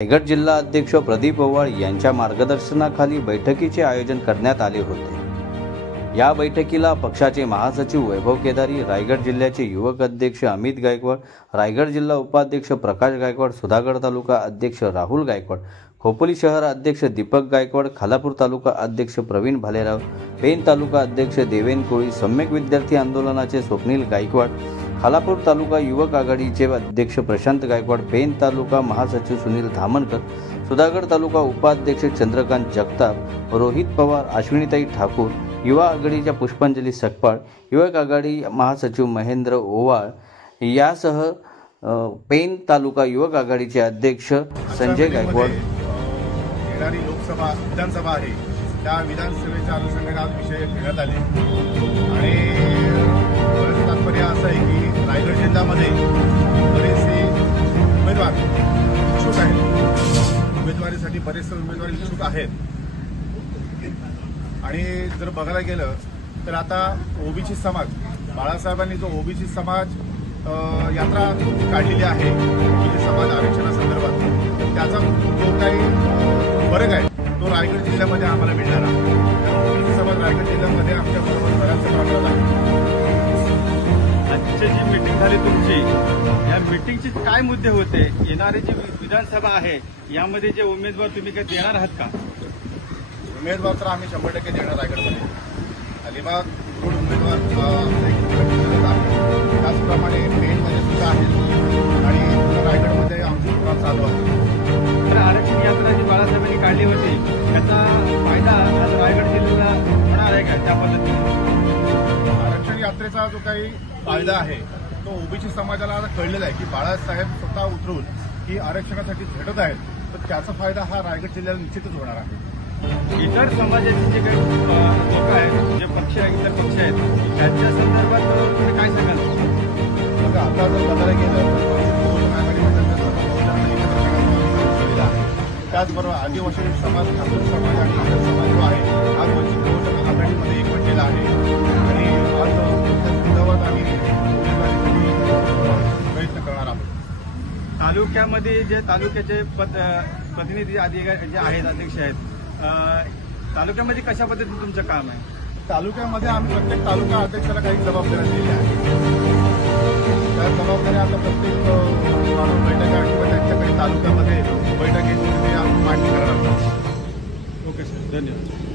रायगड जिल्हा अध्यक्ष प्रदीप ओवाळ यांच्या मार्गदर्शनाखाली बैठकीचे आयोजन करण्यात आले होते। या बैठकीला पक्षाचे महासचिव वैभव केदारी, रायगड जिल्ह्याचे युवक अध्यक्ष अमित गायकवाड, रायगड जिल्हा उपाध्यक्ष प्रकाश गायकवाड, सुधागड तालुका अध्यक्ष राहुल गायकवाड, खोपोली शहर अध्यक्ष दीपक गायकवाड, खालापूर तालुका अध्यक्ष प्रवीण भालेराव, पेन तालुका अध्यक्ष देवेन कोळी, सम्यक विद्यार्थी आंदोलनाचे स्वप्नील गायकवाड, खालापूर तालुका युवक आघाडीचे अध्यक्ष प्रशांत गायकवाड, पेन तालुका महासचिव सुनील धामणकर, सुधागड तालुका उपाध्यक्ष चंद्रकांत जगताप, रोहित पवार, अश्विनीताई ठाकूर, युवा आघाडीच्या पुष्पांजली सकपाळ, युवक आघाडी महासचिव महेंद्र ओवाळ यासह पेन तालुका युवक आघाडीचे अध्यक्ष संजय गायकवाड। येणारी लोकसभा विधानसभा आहे, त्या विधानसभेच्या अनुषंगाने आज विषय घेण्यात आले आणि तात्पर्य असं आहे की रायगड जिल्ह्यामध्ये बरेचसे उमेदवार इच्छुक आहेत, उमेदवारीसाठी बरेचसे उमेदवार इच्छुक आहेत आणि जर बघायला गेलं तर आता ओबीसी समाज, बाळासाहेबांनी जो ओबीसी समाज यात्रा काढलेली आहे ओबीसी समाज आरक्षणासंदर्भात, त्याचा जो काही फरक आहे तो रायगड जिल्ह्यामध्ये आम्हाला मिळणार आहे। ओबीसी समाज रायगड जिल्ह्यामध्ये आमच्या बरोबर बऱ्याचशा प्रमाणात आहे। आजची जी मीटिंग झाली तुमची, या मीटिंगचे काय मुद्दे होते? येणारी जी विधानसभा आहे यामध्ये जे उमेदवार तुम्ही काय देणार आहात का? उमेदवार तर आम्ही 100% देणार रायगडमध्ये। अलिबाग दोन उमेदवार त्याचप्रमाणे पेनमध्ये सुद्धा आहेत आणि रायगडमध्ये आमची प्रोग्राम चालू आहे। तर आरक्षण यात्रा जी बाळासाहेबांनी काढली होती त्याचा फायदा आज रायगड जिल्ह्याला होणार आहे का? त्या पद्धतीने आरक्षण यात्रेचा जो काही फायदा आहे तो ओबीसी समाजाला आता कळलेला आहे की बाळासाहेब स्वतः उतरून ही आरक्षणासाठी झटत आहेत, तर त्याचा फायदा हा रायगड जिल्ह्याला निश्चितच होणार आहे। इतर समाजाचे जे काही लोक आहेत, जे पक्ष आहेत, इतर पक्ष आहेत, त्यांच्या संदर्भात तुम्ही काय सांगाल? बघा, आता जर बघायला गेलं तर त्याचबरोबर आदिवासी समाज, ठाकूर समाज आणि इतर समाज जो आहे आज वंचित बहुजन आघाडीमध्ये एकवटलेला आहे आणि आज संदर्भात आम्ही प्रयत्न करणार आहोत। तालुक्यामध्ये जे तालुक्याचे प्रतिनिधी अधिकारी जे आहेत, अध्यक्ष आहेत, तालुक्यामध्ये कशा पद्धतीने तुमचं काम आहे? तालुक्यामध्ये आम्ही प्रत्येक तालुका अध्यक्षाला काही जबाबदाऱ्या दिलेल्या आहेत। त्या जबाबदाऱ्या आता प्रत्येक बैठका किंवा त्यांच्याकडे तालुक्यामध्ये बैठकीत आम्ही मांडणी करणार आहोत। ओके सर, धन्यवाद।